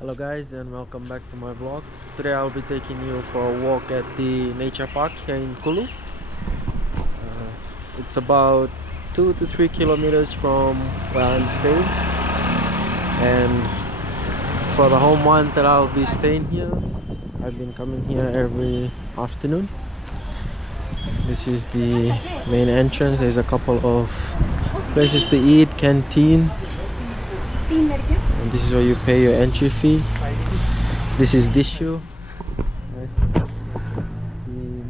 Hello guys, and welcome back to my vlog. Today I'll be taking you for a walk at the nature park here in Kullu. It's about 2 to 3 kilometers from where I'm staying, and for the whole month that I'll be staying here, I've been coming here every afternoon. This is the main entrance. There's a couple of places to eat, canteens, and this is where you pay your entry fee. This is Dishu. The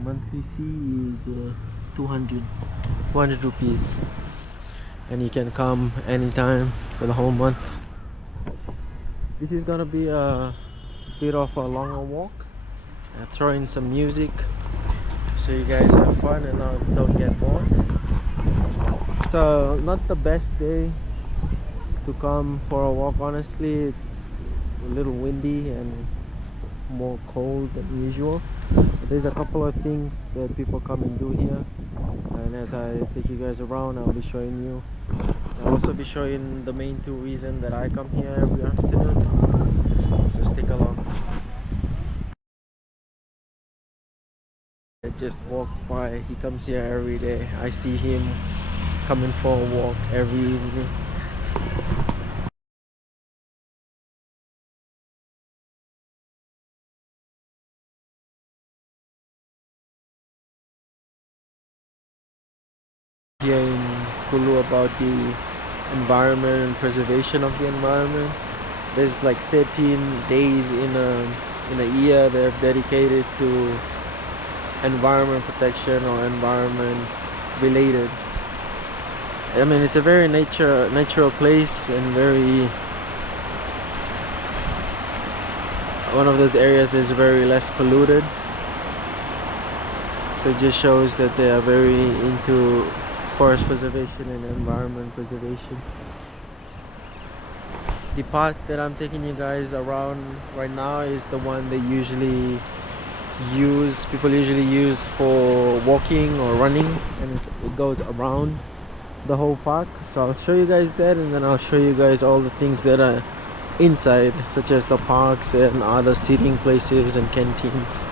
monthly fee is 200 rupees, and you can come anytime for the whole month. This is gonna be a bit of a longer walk. Throw in some music so you guys have fun and don't get bored. So not the best day to come for a walk, honestly. It's a little windy and more cold than usual. But there's a couple of things that people come and do here, and as I take you guys around, I'll be showing you. I'll also be showing the main two reasons that I come here every afternoon, so stick along. I just walked by. He comes here every day. I see him coming for a walk every evening. Here in Kullu about the environment and preservation of the environment. There's like 13 days in a year they're dedicated to environment protection or environment related. I mean, it's a very natural place, and very one of those areas that's very less polluted. So it just shows that they are very into forest preservation and environment preservation. The path that I'm taking you guys around right now is the one they usually people usually use for walking or running, and it goes around the whole park. So I'll show you guys that, and then I'll show you guys all the things that are inside, such as the parks and other seating places and canteens.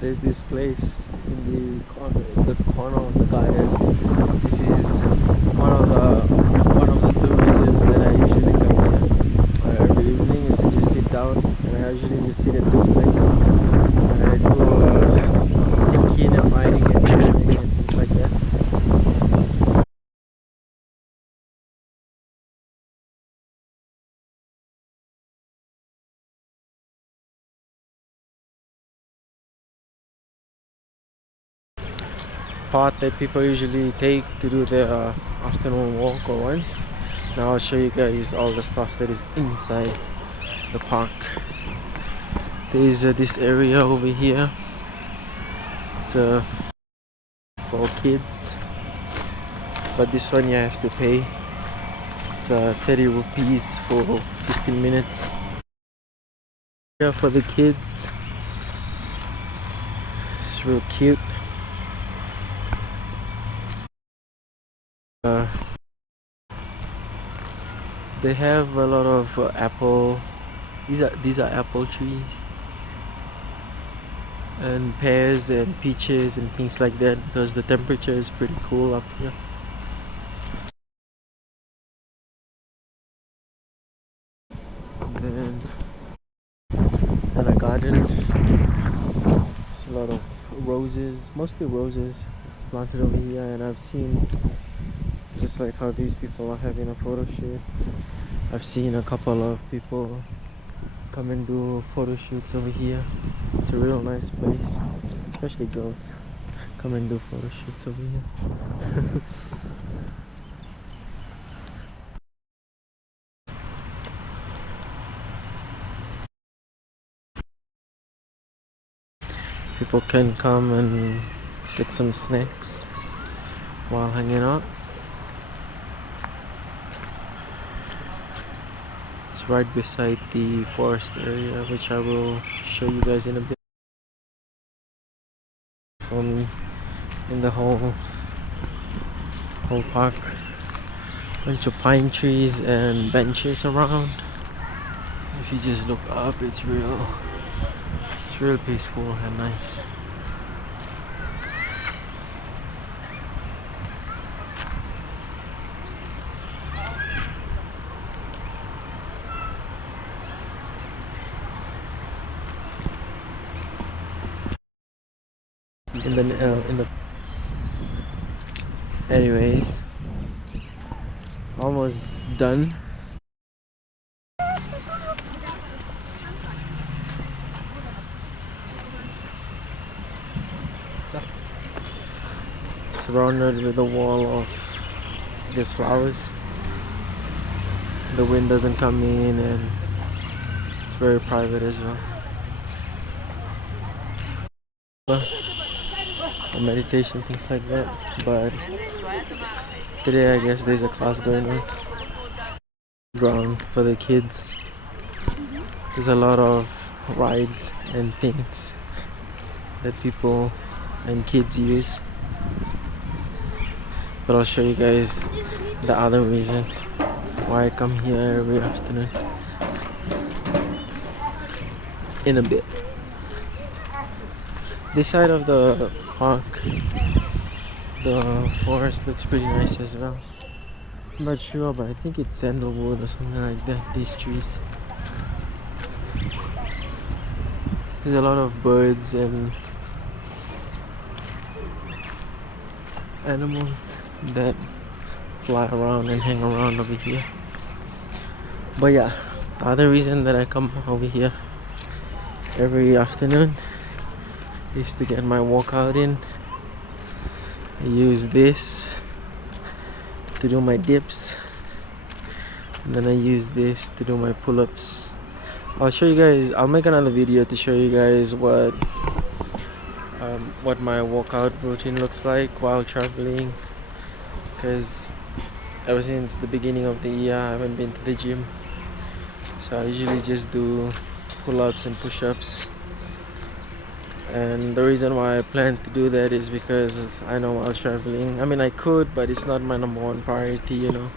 There's this place in the corner of the garden. This is one of the two reasons that I usually come here every evening, is to just sit down, and I usually just sit at this place and I do some thinking and writing and journaling and things like that. Path that people usually take to do their afternoon walk or runs. Now I'll show you guys all the stuff that is inside the park. There's this area over here. It's for kids, but this one you have to pay. It's 30 rupees for 15 minutes. Here for the kids. It's real cute. They have a lot of apple. These are apple trees, and pears and peaches and things like that, because the temperature is pretty cool up here. And then a garden. There's a lot of roses, mostly roses. It's planted over here, and I've seen just like how these people are having a photo shoot. I've seen a couple of people come and do photo shoots over here. It's a real nice place, especially girls come and do photo shoots over here. People can come and get some snacks while hanging out. It's right beside the forest area, which I will show you guys in a bit. For me, in the whole park, Bunch of pine trees and benches around. If you just look up, it's real peaceful and nice. In the anyways, almost done. Surrounded with a wall of these flowers. The wind doesn't come in and it's very private as well. Meditation, things like that. But today I guess there's a class going on. Ground for the kids. There's a lot of rides and things that people and kids use. But I'll show you guys the other reason why I come here every afternoon in a bit. This side of the park, the forest looks pretty nice as well. I'm not sure, but I think it's sandalwood or something like that, these trees. There's a lot of birds and animals that fly around and hang around over here. But yeah, the other reason that I come over here every afternoon is to get my workout in. I use this to do my dips, and then I use this to do my pull-ups. I'll show you guys, I'll make another video to show you guys what my workout routine looks like while traveling, because ever since the beginning of the year I haven't been to the gym, so I usually just do pull-ups and push-ups. And the reason why I plan to do that is because I know while traveling, I mean I could, but it's not my number one priority, you know.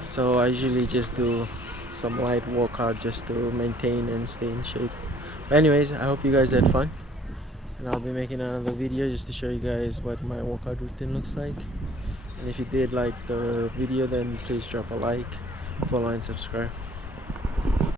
So I usually just do some light workout just to maintain and stay in shape. But anyways, I hope you guys had fun, and I'll be making another video just to show you guys what my workout routine looks like. And if you did like the video, then please drop a like, follow and subscribe.